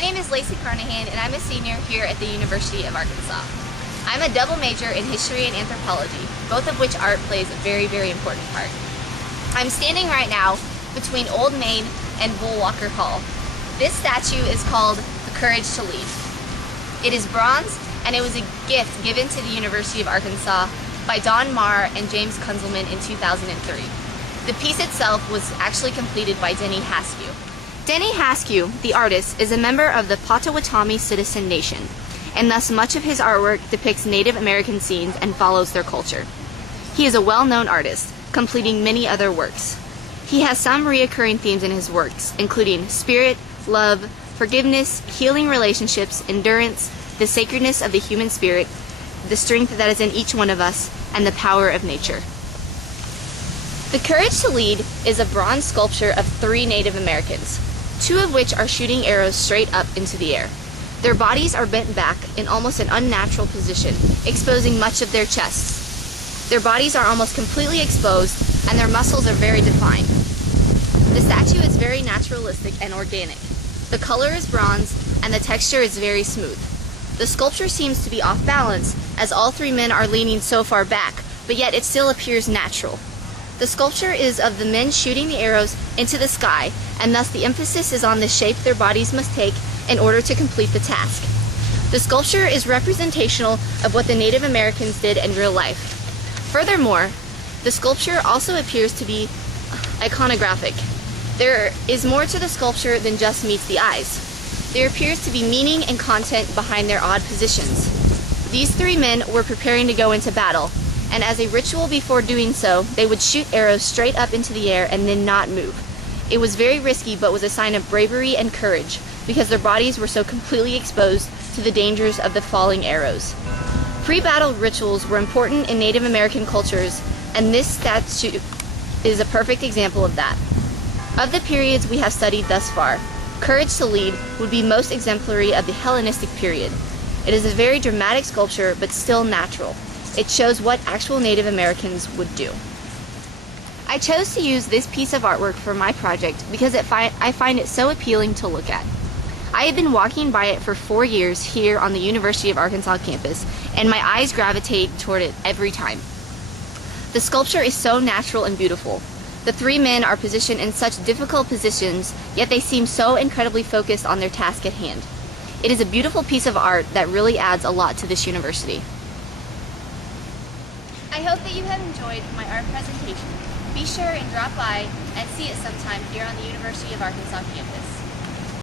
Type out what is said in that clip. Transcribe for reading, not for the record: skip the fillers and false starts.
My name is Lacey Carnahan and I'm a senior here at the University of Arkansas. I'm a double major in history and anthropology, both of which art plays a very, very important part. I'm standing right now between Old Main and Bull Walker Hall. This statue is called The Courage to Lead. It is bronze and it was a gift given to the University of Arkansas by Don Marr and James Kunzelman in 2003. The piece itself was actually completed by Denny Haskew. Denny Haskew, the artist, is a member of the Potawatomi Citizen Nation, and thus much of his artwork depicts Native American scenes and follows their culture. He is a well-known artist, completing many other works. He has some reoccurring themes in his works, including spirit, love, forgiveness, healing relationships, endurance, the sacredness of the human spirit, the strength that is in each one of us, and the power of nature. The Courage to Lead is a bronze sculpture of 3 Native Americans, 2 of which are shooting arrows straight up into the air. Their bodies are bent back in almost an unnatural position, exposing much of their chests. Their bodies are almost completely exposed, and their muscles are very defined. The statue is very naturalistic and organic. The color is bronze, and the texture is very smooth. The sculpture seems to be off balance, as all 3 men are leaning so far back, but yet it still appears natural. The sculpture is of the men shooting the arrows into the sky, and thus the emphasis is on the shape their bodies must take in order to complete the task. The sculpture is representational of what the Native Americans did in real life. Furthermore, the sculpture also appears to be iconographic. There is more to the sculpture than just meets the eyes. There appears to be meaning and content behind their odd positions. These 3 men were preparing to go into battle, and as a ritual before doing so, they would shoot arrows straight up into the air and then not move. It was very risky, but was a sign of bravery and courage, because their bodies were so completely exposed to the dangers of the falling arrows. Pre-battle rituals were important in Native American cultures, and this statue is a perfect example of that. Of the periods we have studied thus far, Courage to Lead would be most exemplary of the Hellenistic period. It is a very dramatic sculpture, but still natural. It shows what actual Native Americans would do. I chose to use this piece of artwork for my project because I find it so appealing to look at. I have been walking by it for 4 years here on the University of Arkansas campus, and my eyes gravitate toward it every time. The sculpture is so natural and beautiful. The 3 men are positioned in such difficult positions, yet they seem so incredibly focused on their task at hand. It is a beautiful piece of art that really adds a lot to this university. I hope that you have enjoyed my art presentation. Be sure and drop by and see it sometime here on the University of Arkansas campus.